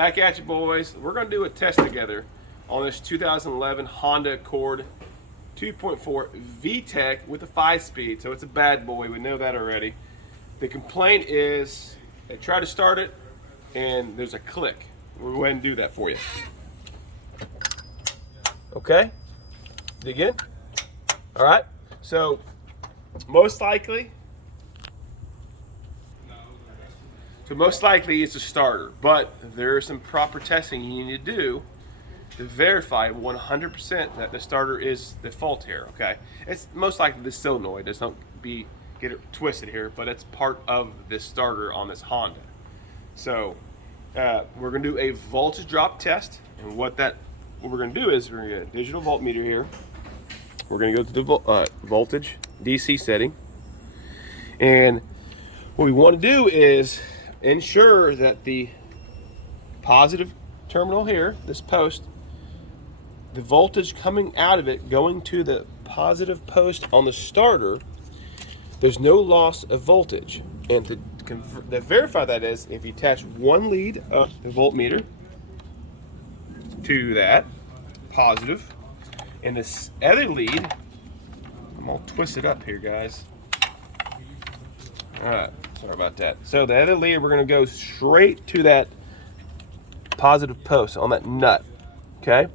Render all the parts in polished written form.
Back at you, boys. We're going to do a test together on this 2011 Honda Accord 2.4 VTEC with a 5-speed. So it's a bad boy. We know that already. The complaint is they try to start it and there's a click. We'll go ahead and do that for you. Okay. Dig in. All right. So most likely it's a starter, but there is some proper testing you need to do to verify 100% that the starter is the fault here. Okay, it's most likely the solenoid. Let's not get it twisted here, but it's part of this starter on this Honda. So we're going to do a voltage drop test, and what we're going to do is we're going to get a digital voltmeter here. We're going to go to the voltage DC setting, and what we want to do is ensure that the positive terminal here, this post, the voltage coming out of it going to the positive post on the starter, there's no loss of voltage. And to verify that is if you attach one lead of the voltmeter to that positive, and this other lead, I'm all twisted up here, guys. All right. Sorry about that. So the other lead, we're going to go straight to that positive post on that nut. Okay.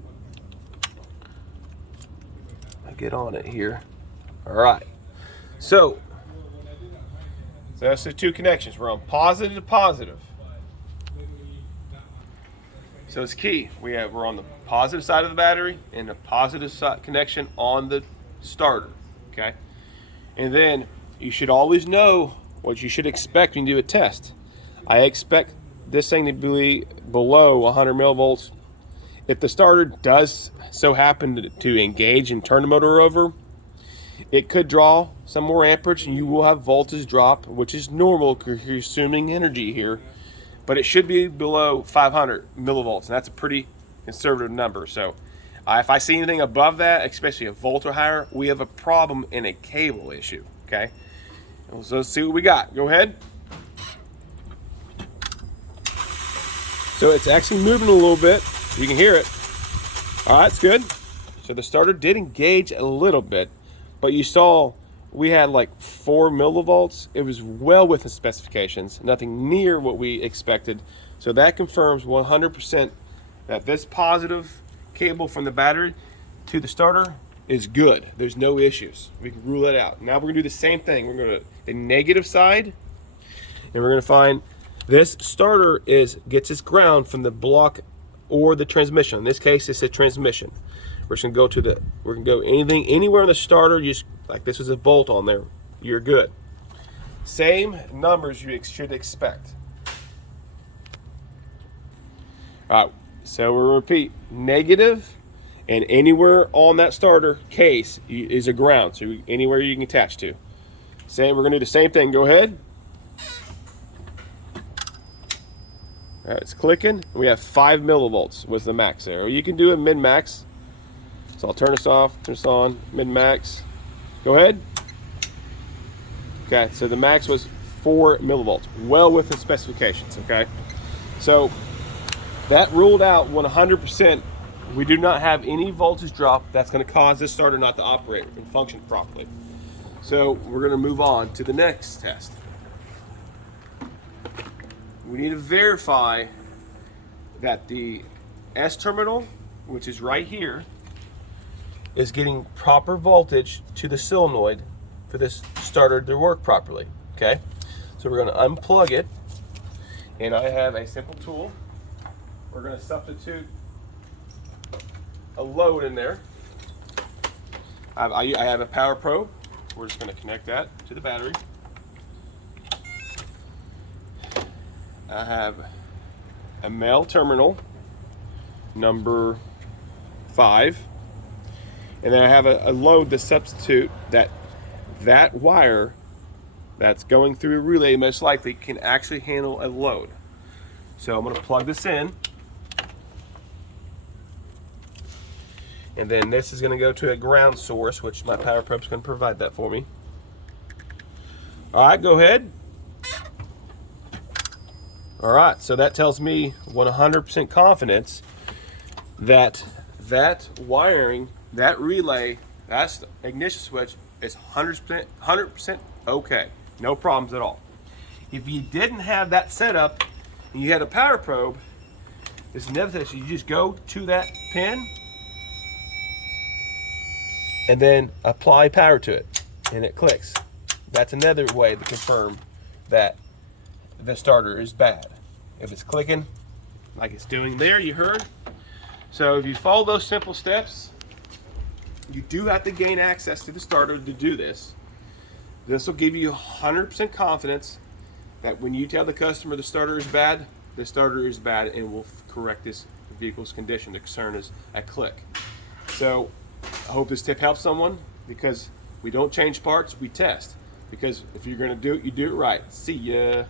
I'll get on it here. All right. So that's the two connections. We're on positive to positive. So it's key. We're on the positive side of the battery and the positive side connection on the starter. Okay. And then you should always know what you should expect when you do a test. I expect this thing to be below 100 millivolts. If the starter does so happen to engage and turn the motor over, it could draw some more amperage and you will have voltage drop, which is normal because you're assuming energy here, but it should be below 500 millivolts, and that's a pretty conservative number. So if I see anything above that, especially a volt or higher, we have a problem in a cable issue. Okay. So let's see what we got. Go ahead. So it's actually moving a little bit. You can hear it. All right, it's good. So the starter did engage a little bit, but you saw we had like 4 millivolts. It was well within specifications, nothing near what we expected. So that confirms 100% that this positive cable from the battery to the starter is good. There's no issues. We can rule it out. Now we're gonna do the same thing. We're gonna the negative side, and we're gonna find this starter gets its ground from the block or the transmission. In this case, it's a transmission. We're just gonna go to we're gonna go anywhere on the starter. You just like this was a bolt on there. You're good. Same numbers you should expect. All right. So we'll repeat negative. And anywhere on that starter case is a ground, so anywhere you can attach to. We're going to do the same thing. Go ahead. All right, it's clicking. We have 5 millivolts was the max there. Or you can do a min-max. So I'll turn this off, turn this on, min-max. Go ahead. Okay, so the max was 4 millivolts, well within specifications, okay? So that ruled out 100%. We do not have any voltage drop that's going to cause this starter not to operate and function properly. So we're going to move on to the next test. We need to verify that the S terminal, which is right here, is getting proper voltage to the solenoid for this starter to work properly. Okay, so we're going to unplug it, and I have a simple tool. We're going to substitute a load in there. I have a power probe. We're just going to connect that to the battery. I have a male terminal, number 5, and then I have a load to substitute that wire that's going through a relay most likely can actually handle a load. So I'm going to plug this in. And then this is going to go to a ground source, which my power probe is going to provide that for me. All right, go ahead. All right, so that tells me 100% confidence that that wiring, that relay, that ignition switch is 100% okay. No problems at all. If you didn't have that set up and you had a power probe, it's another thing. So you just go to that pin and then apply power to it, and it clicks. That's another way to confirm that the starter is bad. If it's clicking like it's doing there, you heard. So if you follow those simple steps, you do have to gain access to the starter to do this. This will give you 100% confidence that when you tell the customer the starter is bad and will correct this vehicle's condition. The concern is a click. So I hope this tip helps someone, because we don't change parts, we test. Because if you're going to do it, you do it right. See ya.